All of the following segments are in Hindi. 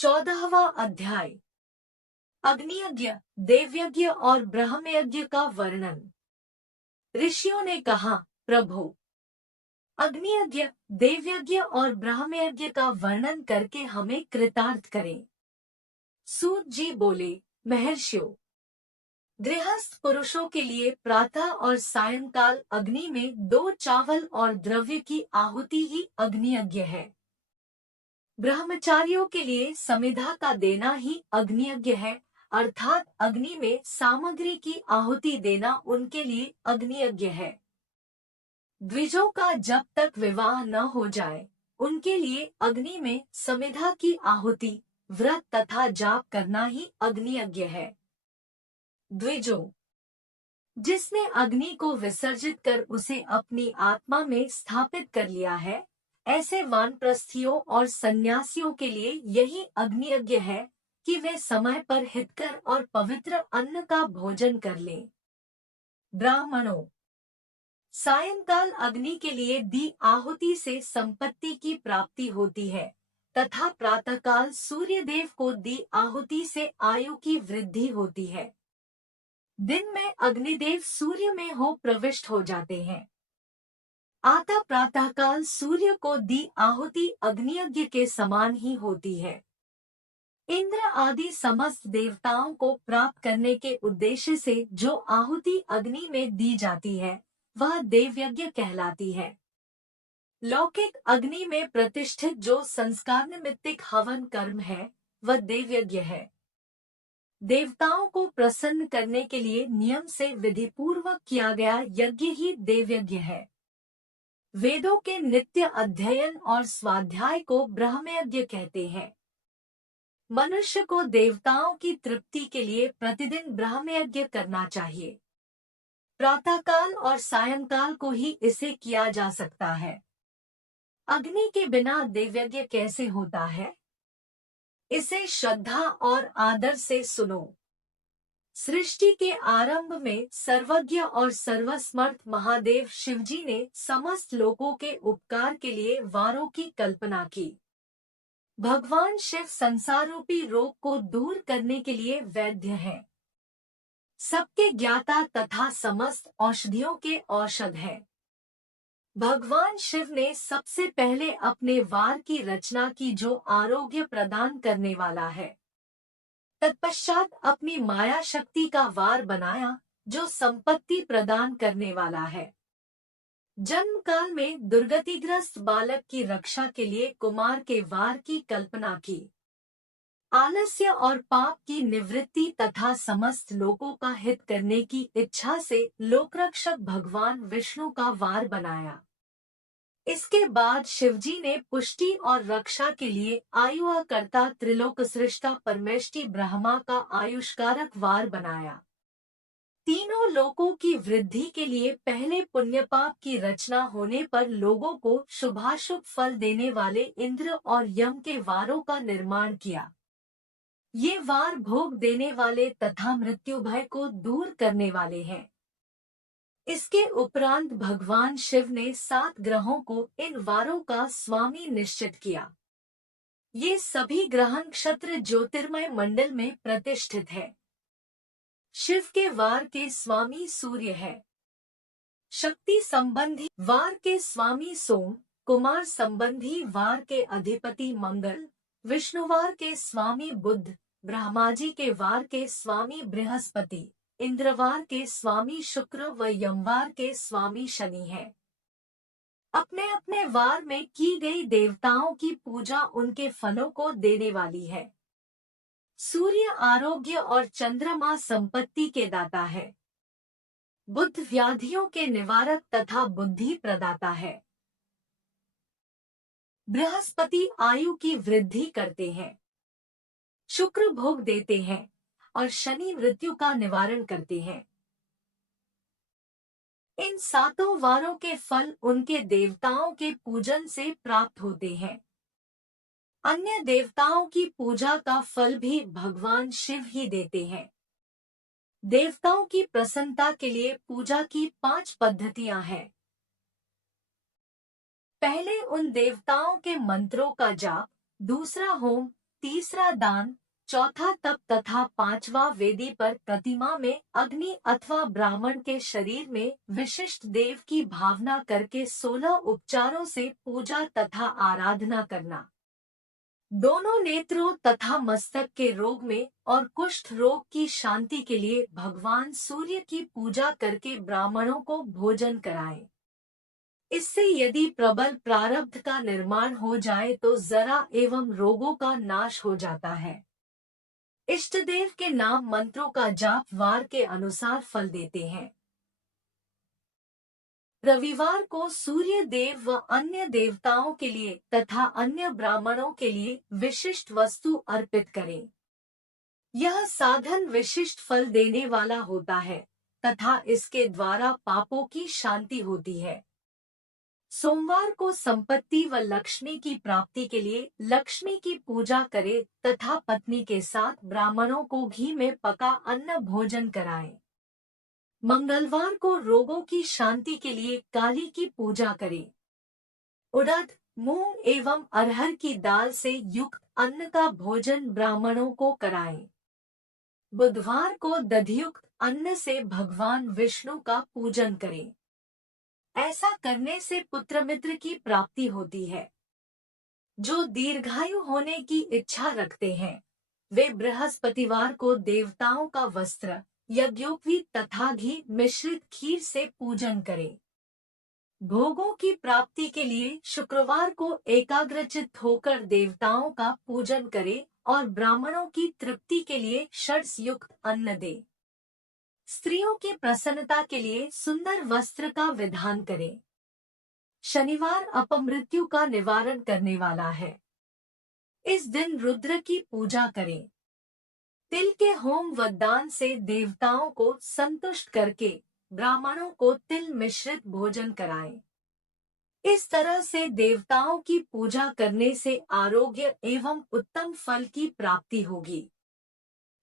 14वां अध्याय। अग्नियज्ञ, देवयज्ञ और ब्रह्मयज्ञ का वर्णन। ऋषियों ने कहा, प्रभु, अग्नियज्ञ, देवयज्ञ और ब्रह्मयज्ञ का वर्णन करके हमें कृतार्थ करें। सूत जी बोले, महर्षियों, गृहस्थ पुरुषों के लिए प्रातः और सायंकाल अग्नि में 2 चावल और द्रव्य की आहुति ही अग्नियज्ञ है। ब्रह्मचारियों के लिए समिधा का देना ही अग्नियज्ञ है, अर्थात अग्नि में सामग्री की आहुति देना उनके लिए अग्नियज्ञ है। द्विजों का जब तक विवाह न हो जाए, उनके लिए अग्नि में समिधा की आहुति, व्रत तथा जाप करना ही अग्नियज्ञ है। द्विजों, जिसने अग्नि को विसर्जित कर उसे अपनी आत्मा में स्थापित कर लिया है, ऐसे वानप्रस्थियों और सन्यासियों के लिए यही अग्नियज्ञ है कि वे समय पर हितकर और पवित्र अन्न का भोजन कर लें। ब्राह्मणों, सायंकाल अग्नि के लिए दी आहुति से संपत्ति की प्राप्ति होती है तथा प्रातःकाल सूर्यदेव को दी आहुति से आयु की वृद्धि होती है। दिन में अग्निदेव सूर्य में हो प्रविष्ट हो जाते हैं। आता प्रातःकाल सूर्य को दी आहुति अग्नियज्ञ के समान ही होती है। इंद्र आदि समस्त देवताओं को प्राप्त करने के उद्देश्य से जो आहुति अग्नि में दी जाती है, वह देवयज्ञ कहलाती है। लौकिक अग्नि में प्रतिष्ठित जो संस्कार निमित्तिक हवन कर्म है, वह देवयज्ञ है। देवताओं को प्रसन्न करने के लिए नियम से विधिपूर्वक किया गया यज्ञ ही देवयज्ञ है। वेदों के नित्य अध्ययन और स्वाध्याय को ब्रह्मयज्ञ कहते हैं। मनुष्य को देवताओं की तृप्ति के लिए प्रतिदिन ब्रह्मयज्ञ करना चाहिए। प्रातःकाल और सायंकाल को ही इसे किया जा सकता है। अग्नि के बिना देवयज्ञ कैसे होता है? इसे श्रद्धा और आदर से सुनो। सृष्टि के आरंभ में सर्वज्ञ और सर्वसमर्थ महादेव शिवजी ने समस्त लोगों के उपकार के लिए वारों की कल्पना की। भगवान शिव संसार रूपी रोग को दूर करने के लिए वैद्य हैं। सबके ज्ञाता तथा समस्त औषधियों के औषध हैं। भगवान शिव ने सबसे पहले अपने वार की रचना की जो आरोग्य प्रदान करने वाला है। तत्पश्चात अपनी माया शक्ति का वार बनाया जो संपत्ति प्रदान करने वाला है। जन्म काल में दुर्गतिग्रस्त बालक की रक्षा के लिए कुमार के वार की कल्पना की। आलस्य और पाप की निवृत्ति तथा समस्त लोगों का हित करने की इच्छा से लोकरक्षक भगवान विष्णु का वार बनाया। इसके बाद शिवजी ने पुष्टि और रक्षा के लिए आयुआकर्ता त्रिलोक सृष्टा परमेष्टि ब्रह्मा का आयुष्कारक वार बनाया। तीनों लोकों की वृद्धि के लिए पहले पुण्य पाप की रचना होने पर लोगों को शुभाशुभ फल देने वाले इंद्र और यम के वारों का निर्माण किया। ये वार भोग देने वाले तथा मृत्यु भय को दूर करने वाले हैं। इसके उपरांत भगवान शिव ने 7 ग्रहों को इन वारों का स्वामी निश्चित किया। ये सभी ग्रह नक्षत्र ज्योतिर्मय मंडल में प्रतिष्ठित है। शिव के वार के स्वामी सूर्य है। शक्ति संबंधी वार के स्वामी सोम, कुमार संबंधी वार के अधिपति मंगल, विष्णुवार के स्वामी बुध, ब्रह्माजी के वार के स्वामी बृहस्पति, इंद्रवार के स्वामी शुक्र व यमवार के स्वामी शनि है। अपने अपने वार में की गई देवताओं की पूजा उनके फलों को देने वाली है। सूर्य आरोग्य और चंद्रमा संपत्ति के दाता है। बुध व्याधियों के निवारक तथा बुद्धि प्रदाता है। बृहस्पति आयु की वृद्धि करते हैं। शुक्र भोग देते हैं और शनि मृत्यु का निवारण करते हैं। इन 7 वारों के फल उनके देवताओं के पूजन से प्राप्त होते हैं। अन्य देवताओं की पूजा का फल भी भगवान शिव ही देते हैं। देवताओं की प्रसन्नता के लिए पूजा की 5 पद्धतियां हैं। पहले उन देवताओं के मंत्रों का जाप, दूसरा होम, तीसरा दान, चौथा तप तथा पांचवा वेदी पर प्रतिमा में अग्नि अथवा ब्राह्मण के शरीर में विशिष्ट देव की भावना करके 16 उपचारों से पूजा तथा आराधना करना। दोनों नेत्रों तथा मस्तक के रोग में और कुष्ठ रोग की शांति के लिए भगवान सूर्य की पूजा करके ब्राह्मणों को भोजन कराएं। इससे यदि प्रबल प्रारब्ध का निर्माण हो जाए तो जरा एवं रोगों का नाश हो जाता है। इष्टदेव के नाम मंत्रों का जाप वार के अनुसार फल देते हैं। रविवार को सूर्य देव व अन्य देवताओं के लिए तथा अन्य ब्राह्मणों के लिए विशिष्ट वस्तु अर्पित करें। यह साधन विशिष्ट फल देने वाला होता है तथा इसके द्वारा पापों की शांति होती है। सोमवार को संपत्ति व लक्ष्मी की प्राप्ति के लिए लक्ष्मी की पूजा करें तथा पत्नी के साथ ब्राह्मणों को घी में पका अन्न भोजन कराएं। मंगलवार को रोगों की शांति के लिए काली की पूजा करें। उड़द, मूंग एवं अरहर की दाल से युक्त अन्न का भोजन ब्राह्मणों को कराएं। बुधवार को दधियुक्त अन्न से भगवान विष्णु का पूजन करें। ऐसा करने से पुत्र मित्र की प्राप्ति होती है। जो दीर्घायु होने की इच्छा रखते हैं वे बृहस्पतिवार को देवताओं का वस्त्र, यज्ञोपवीत तथा घी मिश्रित खीर से पूजन करें। भोगों की प्राप्ति के लिए शुक्रवार को एकाग्रचित्त होकर देवताओं का पूजन करें और ब्राह्मणों की तृप्ति के लिए षड्स युक्त अन्न दें। स्त्रियों की प्रसन्नता के लिए सुंदर वस्त्र का विधान करें। शनिवार अपमृत्यु का निवारण करने वाला है। इस दिन रुद्र की पूजा करें। तिल के होम व दान से देवताओं को संतुष्ट करके ब्राह्मणों को तिल मिश्रित भोजन कराएं। इस तरह से देवताओं की पूजा करने से आरोग्य एवं उत्तम फल की प्राप्ति होगी।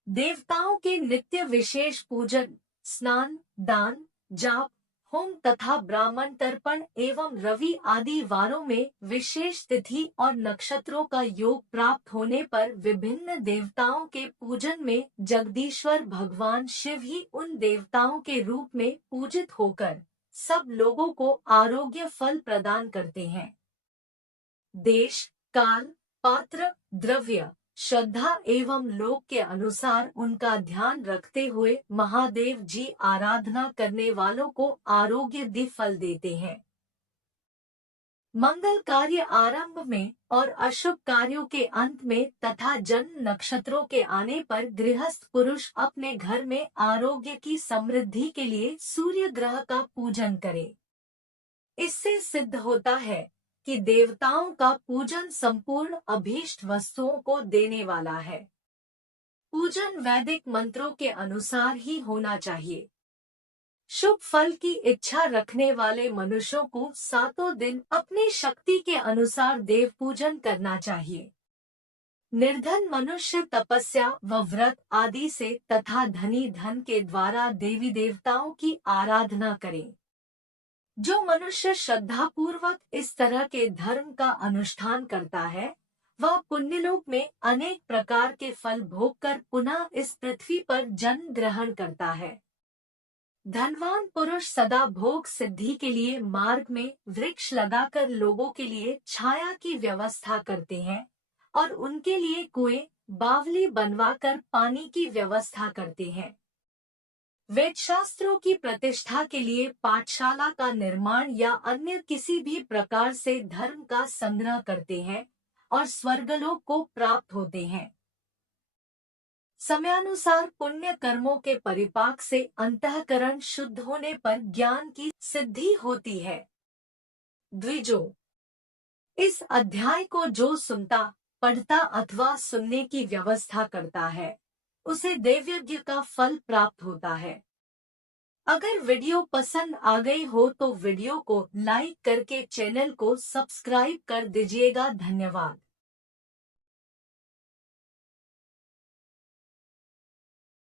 देवताओं के नित्य विशेष पूजन, स्नान, दान, जाप, होम तथा ब्राह्मण तर्पण एवं रवि आदि वारों में विशेष तिथि और नक्षत्रों का योग प्राप्त होने पर विभिन्न देवताओं के पूजन में जगदीश्वर भगवान शिव ही उन देवताओं के रूप में पूजित होकर सब लोगों को आरोग्य फल प्रदान करते हैं। देश, काल, पात्र, द्रव्य, श्रद्धा एवं लोक के अनुसार उनका ध्यान रखते हुए महादेव जी आराधना करने वालों को आरोग्य दी फल देते हैं। मंगल कार्य आरंभ में और अशुभ कार्यों के अंत में तथा जन्म नक्षत्रों के आने पर गृहस्थ पुरुष अपने घर में आरोग्य की समृद्धि के लिए सूर्य ग्रह का पूजन करे। इससे सिद्ध होता है कि देवताओं का पूजन संपूर्ण अभीष्ट वस्तुओं को देने वाला है। पूजन वैदिक मंत्रों के अनुसार ही होना चाहिए। शुभ फल की इच्छा रखने वाले मनुष्यों को 7 दिन अपनी शक्ति के अनुसार देव पूजन करना चाहिए। निर्धन मनुष्य तपस्या व व्रत आदि से तथा धनी धन के द्वारा देवी देवताओं की आराधना करें। जो मनुष्य श्रद्धापूर्वक इस तरह के धर्म का अनुष्ठान करता है वह पुण्यलोक में अनेक प्रकार के फल भोगकर पुनः इस पृथ्वी पर जन्म ग्रहण करता है। धनवान पुरुष सदा भोग सिद्धि के लिए मार्ग में वृक्ष लगाकर लोगों के लिए छाया की व्यवस्था करते हैं और उनके लिए कुएं, बावली बनवाकर पानी की व्यवस्था करते हैं। वेद शास्त्रों की प्रतिष्ठा के लिए पाठशाला का निर्माण या अन्य किसी भी प्रकार से धर्म का संग्रह करते हैं और स्वर्गलोक को प्राप्त होते हैं। समयानुसार पुण्य कर्मों के परिपाक से अंतःकरण शुद्ध होने पर ज्ञान की सिद्धि होती है। द्विजो, इस अध्याय को जो सुनता, पढ़ता अथवा सुनने की व्यवस्था करता है उसे देवयज्ञ का फल प्राप्त होता है। अगर वीडियो पसंद आ गई हो तो वीडियो को लाइक करके चैनल को सब्सक्राइब कर दीजिएगा। धन्यवाद।